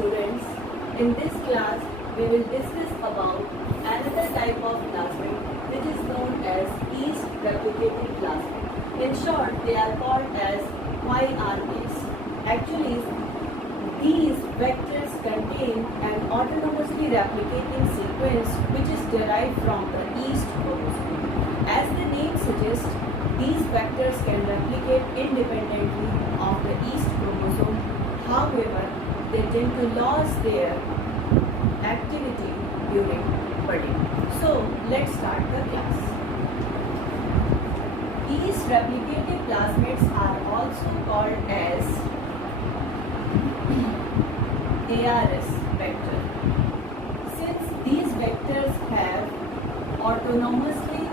students, in this class we will discuss about another type of plasmid which is known as yeast replicative plasmid. In short, they are called as YRPs. Actually, these vectors contain an autonomously replicating sequence which is derived from the yeast chromosome. As the name suggests, these vectors can replicate independently of the yeast chromosome. However, they tend to lose their activity during budding. So, let's start the class. Yeast replicative plasmids are also called as ARS vector. Since these vectors have autonomously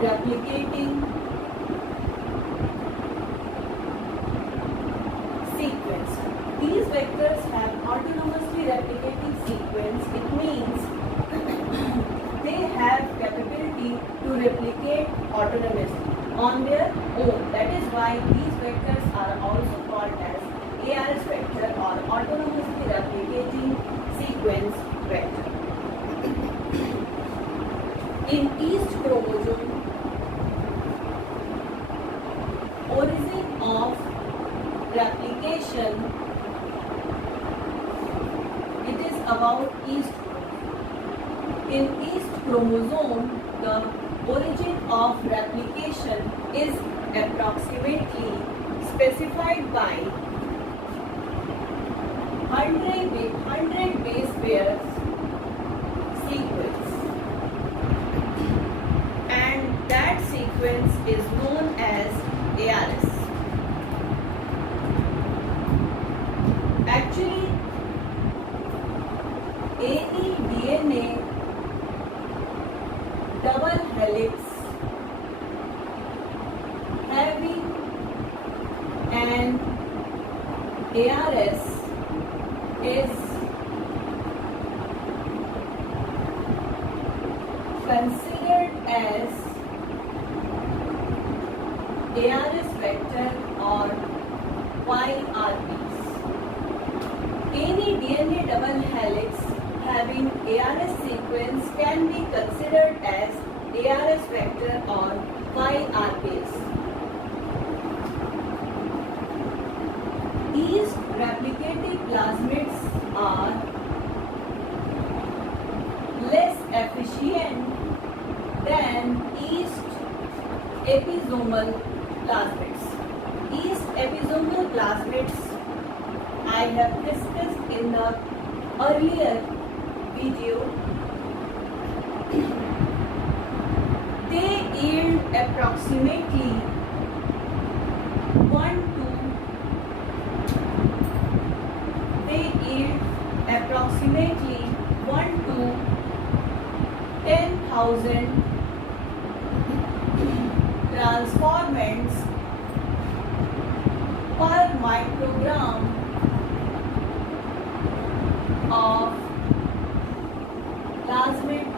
replicating sequence. These vectors have autonomously replicating sequence. It means they have capability to replicate autonomously on their own. That is why these vectors are also called as ARS vector or autonomously replicating sequence vector. In yeast chromosome, origin of replication, it is about yeast chromosome. In yeast chromosome, the origin of replication is approximately specified by 100 base pairs sequence, and that sequence is known as ARS. Actually, any DNA double helix having an ARS is considered as ARS vector or YRPs. Any DNA double helix having ARS sequence can be considered as ARS vector or YRPs. Yeast replicative plasmids are less efficient than yeast episomal plasmids. Yeast episomal plasmids I have discussed in the earlier video. They yield approximately 1 to 10,000 transformants per microgram of plasmid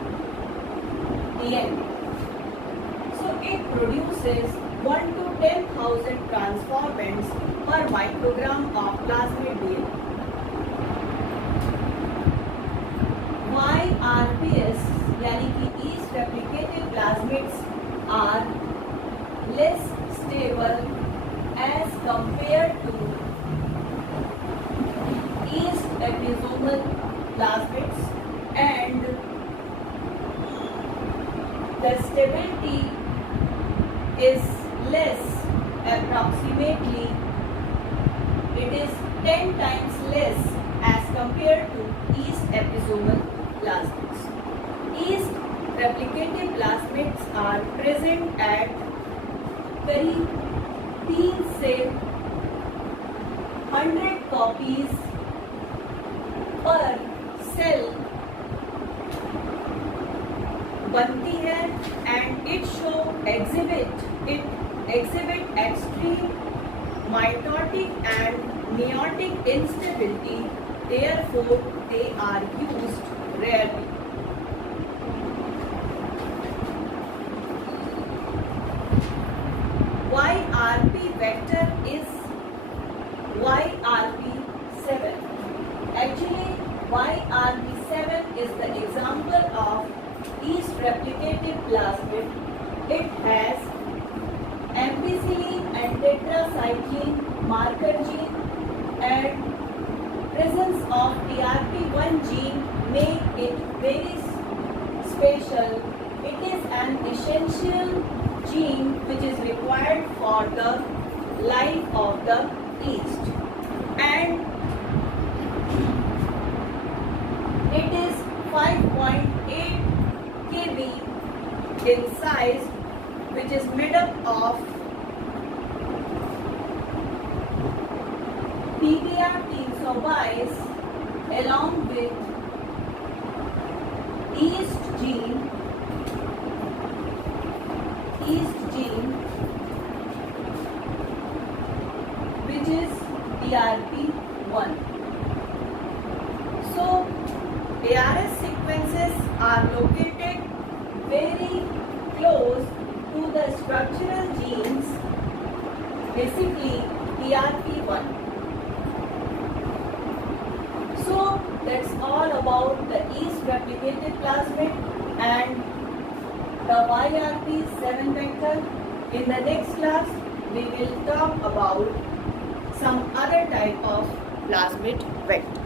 DNA. So it produces 1 to 10,000 transformants per microgram of plasmid DNA. YRPs यानी कि yeast replicative plasmids are less stable as compared to yeast episomal plasmids, and the stability is less, approximately it is 10 times less as compared to yeast episomal plasmids. Yeast replicative plasmids are present at करीब 3 से 100 copies per cell बनती है, and it exhibit extreme mitotic and meiotic instability. Therefore, they are used rarely. YRP vector is YRP7. Actually, YRP7 is the example of yeast replicative plasmid. It has ampicillin and tetracycline marker gene, and presence of YRP1 gene make it very special. It is an essential gene which is required for the life of the yeast, and it is 5.8 kb in size, which is made up of PBR 322 along with yeast gene which is YRP1. So ARS sequences are located very close to the structural genes, basically YRP1. So that's all about the yeast replicated plasmid and the YRP7 vector. In the next class, we will talk about some other type of plasmid vector.